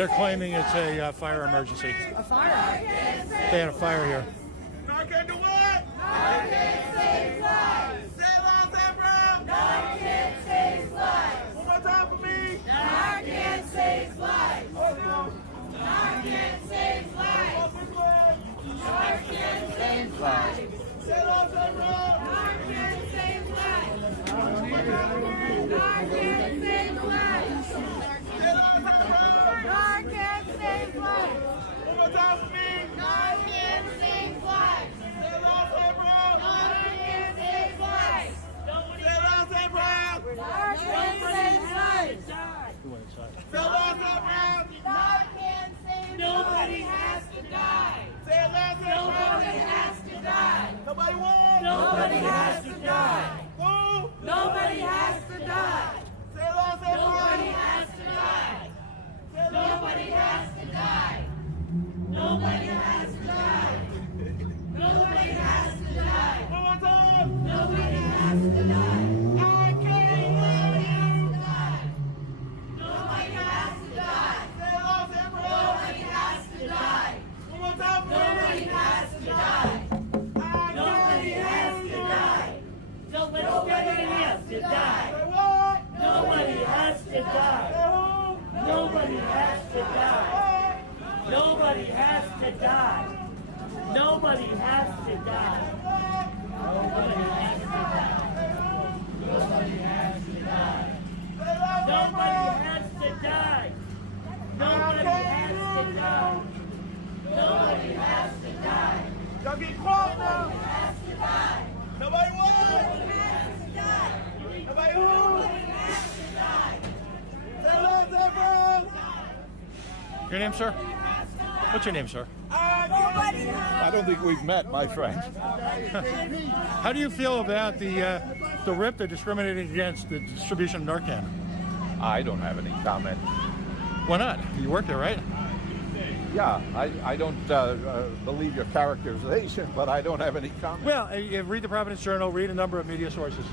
They're claiming it's a fire emergency. A fire? They had a fire here. Narcan do what? Narcan saves lives. Say it loud, say it proud. Narcan saves lives. One more time for me. Narcan saves lives. Oh, no. Narcan saves lives. Narcan saves lives. Say it loud, say it proud. Narcan saves lives. Narcan saves lives. Say it loud, say it proud. Narcan saves lives. One more time for me. Narcan saves lives. Say it loud, say it proud. Narcan saves lives. Say it loud, say it proud. Narcan saves lives. Who went inside? Say it loud, say it proud. Narcan saves lives. Nobody has to die. Say it loud, say it proud. Nobody has to die. Nobody won. Nobody has to die. Who? Nobody has to die. Say it loud, say it Nobody proud. has to die. Say it loud. Nobody has to die. Nobody has to die. Nobody has to die. One more time. Nobody has to die. I can't hear you. Nobody has to die. Say it loud, say it proud. Nobody has to die. One more time for me. Nobody has to die. Nobody has to die. Nobody has to die. Say what? Nobody has to Say die. who? Nobody has to die. Nobody has to die. Nobody has to die. Nobody has to die. Nobody has to die. Nobody has to die. Nobody has to die. Nobody has to die. Y'all get quiet now. Nobody has to die. Nobody won. Nobody has to die. Nobody who? Nobody has to die. Say it loud, say it proud. Your name, sir? What's your name, sir? Nobody has I don't think we've met, my friend. How do you feel about the RIPTA discriminating against the distribution of Narcan? I don't have any comment. Why not? You work there, right? Yeah, I don't believe your characterization, but I don't have any comment. Well, you read the Providence Journal, read a number of media sources.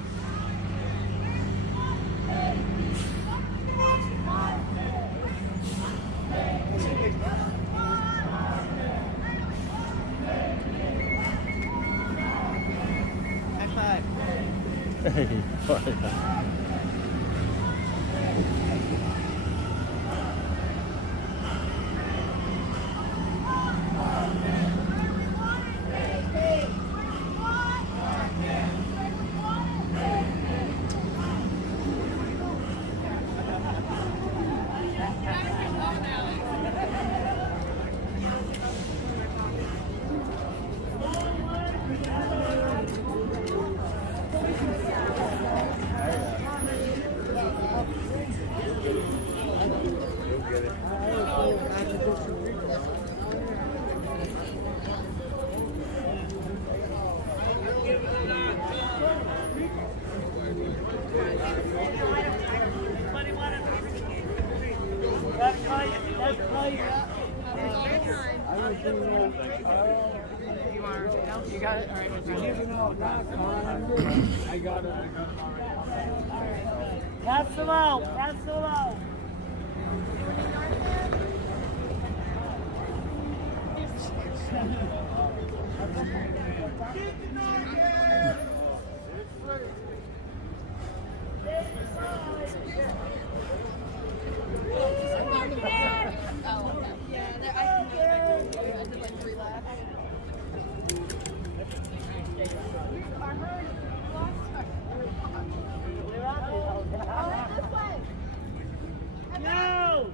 You got it? All right. I got it. Pass them out. Pass them out.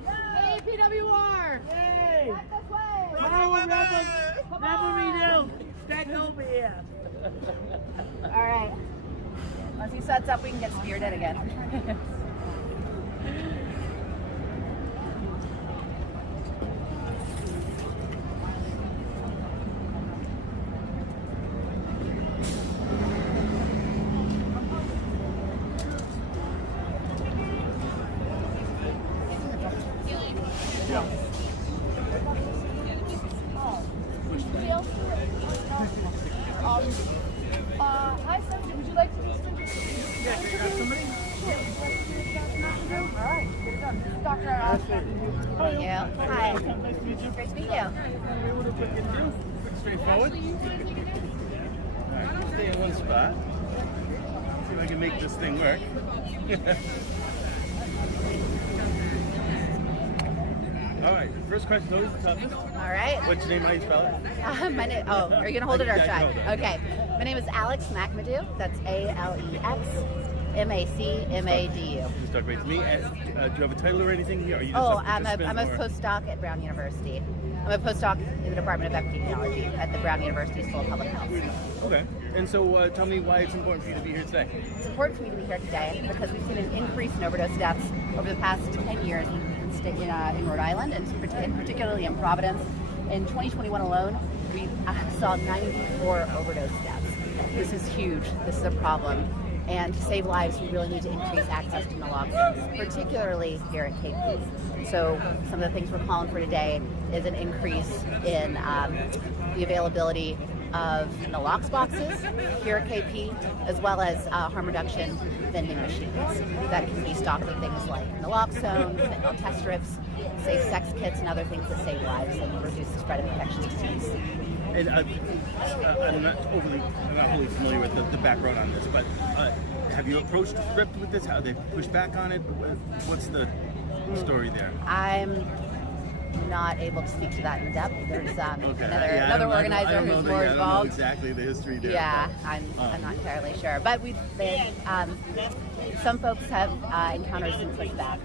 Hey, PWR! Hey! Right this way! Never me down. Stand over here. Alright. Once he sets up, we can get spirited again. Hi, sir. Would you like to do some? Yeah, you got somebody? Alright, get it done. Dr. Yeah. Hi. Nice to meet you. Great to meet you. Straightforward. Alright, stay in one spot. See if I can make this thing work. Alright, first question always the toughest. All right. What's your name? How you spell it? My name. Oh, are you gonna hold it or Yeah, should I? I can hold it. Okay. My name is Alex McMadu. That's AlexMacMadu. Just talk right to me. And, do you have a title or anything here? Or you just Oh, a I'm a participant, or- postdoc at Brown University. I'm a postdoc in the Department of Epidemiology at the Brown University School of Public Health. Okay. And so tell me why it's important for you to be here today. It's important for me to be here today because we've seen an increase in overdose deaths over the past 10 years in Rhode Island, and particularly in Providence. In 2021 alone, we saw 94 overdose deaths. This is huge. This is a problem. And to save lives, we really need to increase access to naloxone, particularly here at KP. So some of the things we're calling for today is an increase in the availability of nalox boxes here at KP, as well as harm reduction vending machines that can be stocked with things like naloxone, fentanyl test strips, safe sex kits, and other things that save lives and reduce the spread of infectious disease. And I'm not wholly familiar with the background on this, but have you approached RIPTA with this? How they push back on it? What's the story there? I'm not able to speak to that in depth. There's Okay. another organizer who's more I don't know involved. exactly the history there. Yeah, I'm not entirely sure. But some folks have encountered some pushback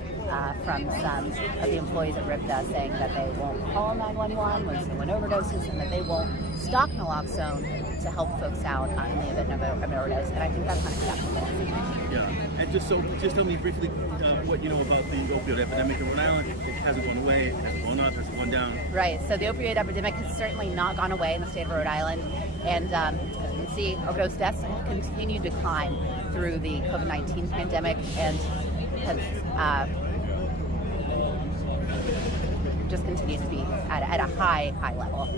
from some of the employees at RIPTA saying that they won't call 911 when someone overdoses and that they won't stock naloxone to help folks out in the event of an overdose. And I think that's unacceptable. Yeah. And just tell me briefly what you know about the opioid epidemic in Rhode Island. It hasn't gone away. It hasn't gone up. It hasn't gone down. Right. So the opioid epidemic has certainly not gone away in the state of Rhode Island. And as you can see, overdose deaths have continued to climb through the COVID-19 pandemic and has just continues to be at a high level.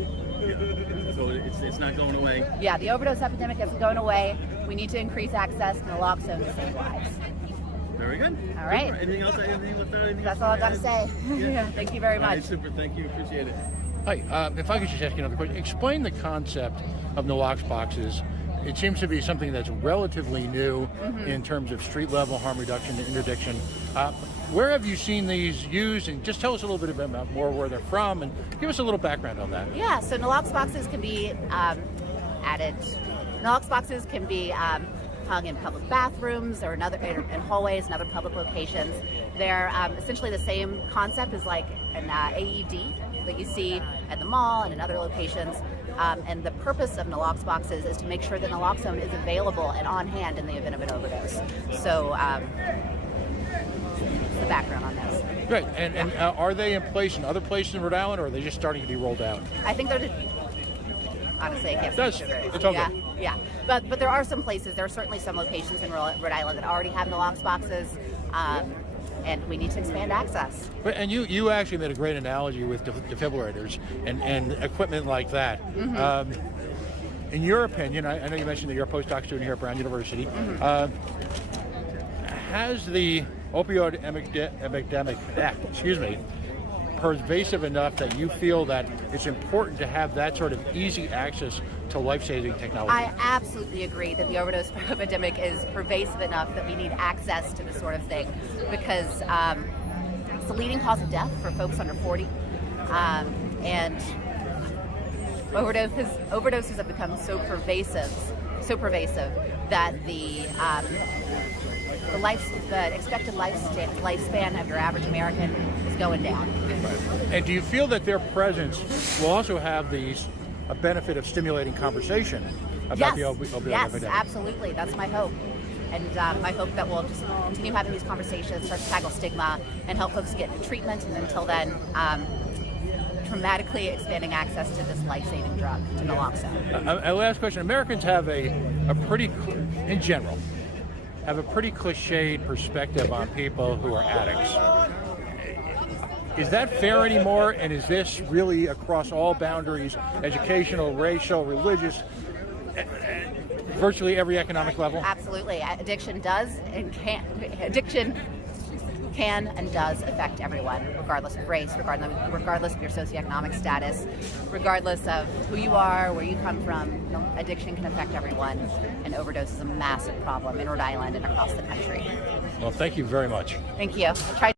Yeah. So it's not going away. Yeah, the overdose epidemic isn't going away. We need to increase access to naloxone to save lives. Very good. All right. Super. Anything else? Anything left out? Anything That's else all you I've got to wanna say. add? Yeah, thank you very All much. right, super. Thank you. Appreciate it. Hi, if I could just ask you another question. Explain the concept of nalox boxes. It seems to be something that's relatively new in terms of street level harm reduction and interdiction. Where have you seen these used? And just tell us a little bit about more where they're from and give us a little background on that. Yeah, so nalox boxes can be added. Nalox boxes can be hung in public bathrooms or in hallways and other public locations. They're essentially the same concept as like an AED that you see at the mall and in other locations. And the purpose of nalox boxes is to make sure that naloxone is available and on hand in the event of an overdose. So the background on this. Great. And are they in place in other places in Rhode Island, or are they just starting to be rolled out? I think they're honestly, I can't That's- speak to it. it's all Yeah, good. yeah. But there are some places, there are certainly some locations in Rhode Island that already have nalox boxes, and we need to expand access. And you actually made a great analogy with defibrillators and equipment like that. In your opinion, I know you mentioned that you're a postdoc student here at Brown University. Has the opioid epidemic, pervasive enough that you feel that it's important to have that sort of easy access to life-saving technology? I absolutely agree that the overdose epidemic is pervasive enough that we need access to this sort of thing because it's the leading cause of death for folks under 40. And overdoses have become so pervasive that the expected lifespan of your average American is going down. And do you feel that their presence will also have a benefit of stimulating conversation about the opioid yes, epidemic? absolutely. That's my hope. And my hope that we'll just continue having these conversations, start to tackle stigma, and help folks get treatment, and until then, dramatically expanding access to this life-saving drug, to naloxone. Last question. Americans have a pretty, in general, have a pretty cliched perspective on people who are addicts. Is that fair anymore? And is this really across all boundaries, educational, racial, religious, virtually every economic level? Absolutely. Addiction can and does affect everyone, regardless of race, regardless of your socioeconomic status, regardless of who you are, where you come from. Addiction can affect everyone, and overdose is a massive problem in Rhode Island and across the country. Well, thank you very much. Thank you. Try